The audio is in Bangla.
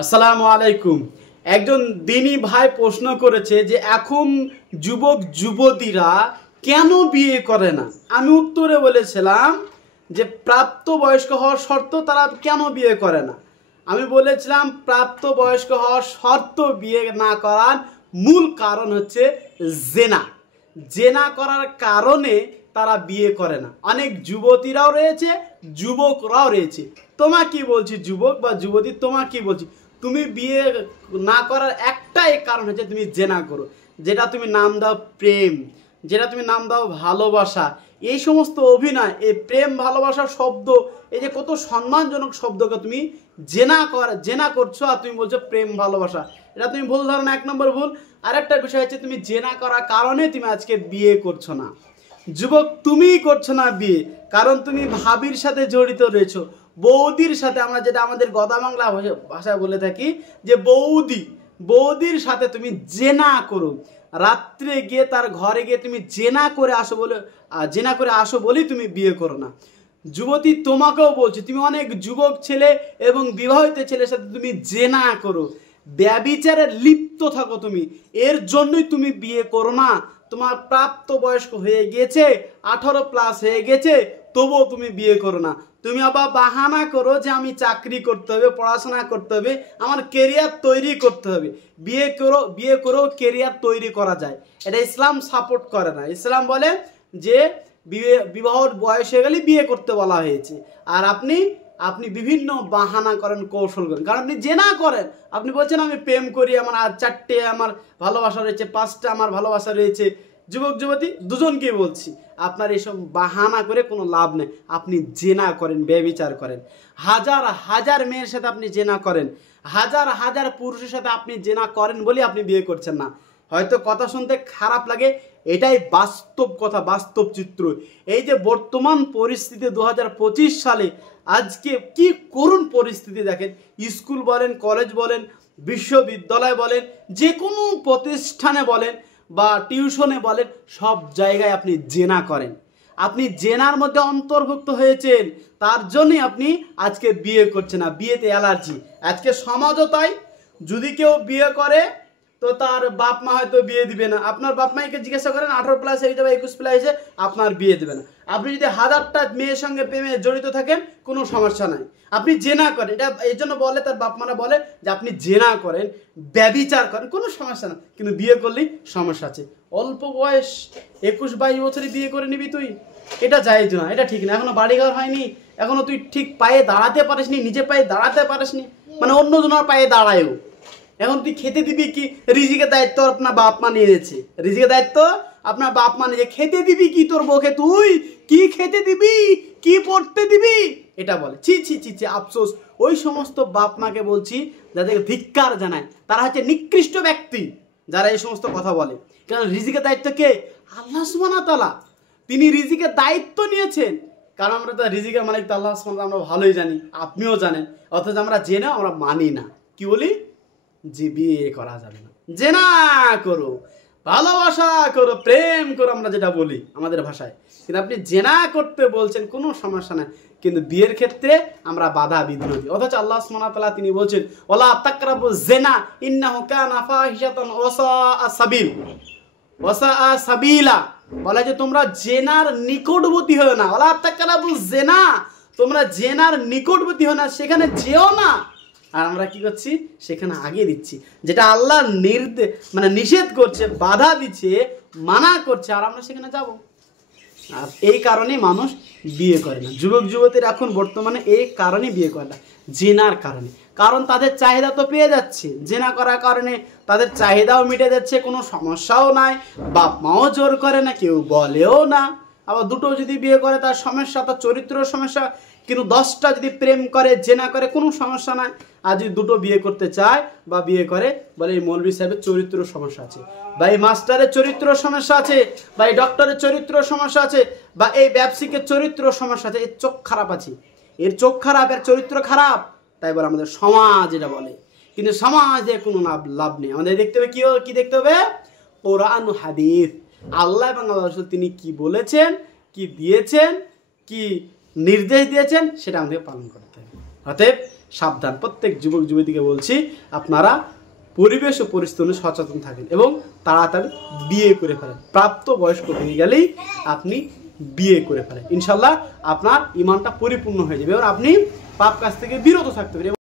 আসসালামু আলাইকুম। একজন দিনী ভাই প্রশ্ন করেছে যে এখন যুবক যুবতীরা কেন বিয়ে করে না। আমি উত্তরে বলেছিলাম যে প্রাপ্তবয়স্ক হওয়ার শর্ত তারা কেন বিয়ে করে না। আমি বলেছিলাম প্রাপ্তবয়স্ক হওয়ার শর্ত বিয়ে না করার মূল কারণ হচ্ছে জেনা। জেনা করার কারণে তারা বিয়ে করে না। অনেক যুবতীরাও রয়েছে, যুবকরাও রয়েছে। তোমা কি বলছি যুবক বা যুবতী, তোমা কি বলছি, তুমি বিয়ে না করার একটাই কারণ হচ্ছে তুমি জেনা করো, যেটা তুমি নাম দাও প্রেম, যেটা তুমি নাম দাও ভালোবাসা। এই সমস্ত অভিনয়, এই প্রেম ভালোবাসার শব্দ, এই যে কত সম্মানজনক শব্দকে তুমি জেনা করছো আর তুমি বলছো প্রেম ভালোবাসা। এটা তুমি ভুল ধারণা, এক নম্বর ভুল। আরেকটা বিষয় হচ্ছে তুমি জেনা করার কারণে তুমি আজকে বিয়ে করছো না। যুবক তুমিই করছো না বিয়ে, কারণ তুমি ভাবির সাথে জড়িত রয়েছো, বৌদির সাথে। আমরা যেটা আমাদের গদা বাংলা ভাষায় বলে থাকি যে বৌদির সাথে তুমি জেনা করো। রাত্রে গিয়ে তার ঘরে গিয়ে তুমি জেনা করে আসো বলেই তুমি বিয়ে করো না। যুবতী তোমাকেও বলছি, তুমি অনেক যুবক ছেলে এবং বিবাহিত ছেলের সাথে তুমি জেনা করো, ব্যভিচারে লিপ্ত থাকো তুমি, এর জন্যই তুমি বিয়ে করো না। তোমার প্রাপ্ত বয়স্ক হয়ে গেছে, 18+ হয়ে গেছে, তবুও তুমি বিয়ে করো না। তুমি আবার বাহানা করো যে আমি চাকরি করতে হবে, পড়াশোনা করতে হবে, আমার কেরিয়ার তৈরি করতে হবে। বিয়ে করেও কেরিয়ার তৈরি করা যায়, এটা ইসলাম সাপোর্ট করে না। ইসলাম বলে যে বিবাহর বয়স হয়ে গেলে বিয়ে করতে বলা হয়েছে। আর আপনি বিভিন্ন বাহানা করেন, কৌশল করেন, কারণ আপনি জেনা করেন। আপনি বলছেন আমি প্রেম করি, আমার 4টে আমার ভালোবাসা রয়েছে, 5টা আমার ভালোবাসা রয়েছে। যুবক যুবতী দুজনকে বলছি, আপনার এইসব বাহানা করে কোনো লাভ নেই। আপনি জেনা করেন, ব্যভিচার করেন, হাজার হাজার মেয়ের সাথে আপনি জেনা করেন, হাজার হাজার পুরুষের সাথে আপনি জেনা করেন বলে আপনি বিয়ে করছেন না। হয়তো কথা শুনতে খারাপ লাগে, এটাই বাস্তব কথা, বাস্তব চিত্র। এই যে বর্তমান পরিস্থিতি 2025 সালে আজকে কি করুণ পরিস্থিতি দেখেন। স্কুল বলেন, কলেজ বলেন, বিশ্ববিদ্যালয় বলেন, যে কোনো প্রতিষ্ঠানে বলেন বা টিউশনে বলেন, সব জায়গায় আপনি জেনা করেন। আপনি জেনার মধ্যে অন্তর্ভুক্ত হয়েছেন, তার জন্যই আপনি আজকে বিয়ে করছেন না। বিয়েতে অ্যালার্জি, আজকে সমাজও তাই। যদি কেউ বিয়ে করে তো তার বাপ মা হয়তো বিয়ে দিবে না। আপনার বাপ মাকে জিজ্ঞাসা করেন, 18+ হয়ে যাবে, 21+ হয়েছে, আপনার বিয়ে দেবে না। আপনি যদি 1000টা মেয়ের সঙ্গে প্রেমে জড়িত থাকেন, কোনো সমস্যা নাই। আপনি জেনা করেন, এটা এই জন্য বলে, তার বাপ মারা বলে যে আপনি জেনা করেন, ব্যভিচার করেন, কোনো সমস্যা না, কিন্তু বিয়ে করলেই সমস্যা আছে। অল্প বয়স 21-22 বছরে বিয়ে করে নিবি তুই, এটা জায়েজ না, এটা ঠিক না। এখনো বাড়িঘর হয়নি, এখনো তুই ঠিক পায়ে দাঁড়াতে পারিসনি, নিজে পায়ে দাঁড়াতে পারিসনি, মানে অন্যজনের পায়ে দাঁড়ায়ও। এখন তুই খেতে দিবি কি? রিজিকের দায়িত্ব আপনার বাপ মা নিয়েছে, রিজিকের দায়িত্ব আপনার বাপ মা নিয়েছে। খেতে দিবি কি তোর বউকে? তুই কি খেতে দিবি, কি পড়তে দিবি, এটা বলে। ছি ছি ছি ছি, আফসোস। ওই সমস্ত বাপ মাকে বলছি যাদেরকে ধিক্কার জানায়, তারা হচ্ছে নিকৃষ্ট ব্যক্তি যারা এই সমস্ত কথা বলে। কারণ রিজিকের দায়িত্ব কে? আল্লাহ সুবহানাহু ওয়া তাআলা, তিনি রিজিকের দায়িত্ব নিয়েছেন। কারণ আমরা তো রিজিকের মালিক তো আল্লাহ সুবহানাহু ওয়া তাআলা, আমরা ভালোই জানি, আপনিও জানেন, অথচ আমরা জেনে আমরা মানি না। কি বলি? যে বিয়ে করা যাবে না, জেনা করো, ভালোবাসা করো, প্রেম করো, আমরা যেটা বলি আমাদের ভাষায়। কিন্তু আপনি জেনা করতে বলছেন, কোনো সমস্যা নাই, কিন্তু বিয়ের ক্ষেত্রে আমরা বাধা বিঘ্ন দিই। অথচ আল্লাহ সুবহানাহু ওয়া তাআলা তিনি বলছেন, ওয়ালা তাকরাবুজ জিনা ইন্নাহু কানা ফাহিশাতান ওয়াসাআ সাবিলা। বলে যে তোমরা জেনার নিকটবর্তী হও না। ওয়ালা তাকরাবুজ জিনা, তোমরা জেনার নিকটবর্তী হও না, সেখানে যেও না। আর আমরা কি করছি? সেখানে আগে দিচ্ছি, যেটা আল্লাহ নিষেধ করছে, বাধা দিচ্ছে, মানা করছে, আর আমরা সেখানে যাব। আর এই কারণেই মানুষ বিয়ে করে না। যুবক যুবতীরা এখন বর্তমানে এই কারণেই বিয়ে করে না, জেনার কারণে। কারণ তাদের চাহিদা তো পেয়ে যাচ্ছে, জেনা করার কারণে তাদের চাহিদাও মিটে যাচ্ছে, কোনো সমস্যাও নাই, বাপ মাও জোর করে না, কেউ বলেও না। আবার দুটো যদি বিয়ে করে তার সমস্যা, তার চরিত্রের সমস্যা। কিন্তু 10টা যদি প্রেম করে, জেনা করে, কোনো সমস্যা নাই। আর যদি দুটো বিয়ে করতে চায় বা বিয়ে করে, বলে এই মৌলভী সাহেবের চরিত্র সমস্যা আছে, বা এই মাস্টারের চরিত্র সমস্যা আছে, বা এই ডক্টরের চরিত্র সমস্যা আছে, বা এই ব্যবসায়িকের চরিত্র সমস্যা আছে, এর চোখ খারাপ আছে, এর চোখ খারাপ, এর চরিত্র খারাপ, তাই বলে আমাদের সমাজ এটা বলে। কিন্তু সমাজে কোনো লাভ নেই। আমাদের দেখতে হবে কি দেখতে হবে? কোরআন হাদিস, আল্লাহ এবং আল্লাহ রাসূল তিনি কি বলেছেন, কি দিয়েছেন, কি নির্দেশ দিয়েছেন, সেটা আমাদের পালন করতে হবে। অতএব সাবধান। প্রত্যেক যুবক যুবতীকে বলছি আপনারা পরিবেশ ও পরিস্থিতি সচেতন থাকেন এবং তাড়াতাড়ি বিয়ে করে ফেলেন। প্রাপ্ত বয়স্ক হয়ে গেলেই আপনি বিয়ে করে ফেলেন, ইনশাল্লাহ আপনার ইমানটা পরিপূর্ণ হয়ে যাবে এবং আপনি পাপ কাজ থেকে বিরত থাকতে পারবেন।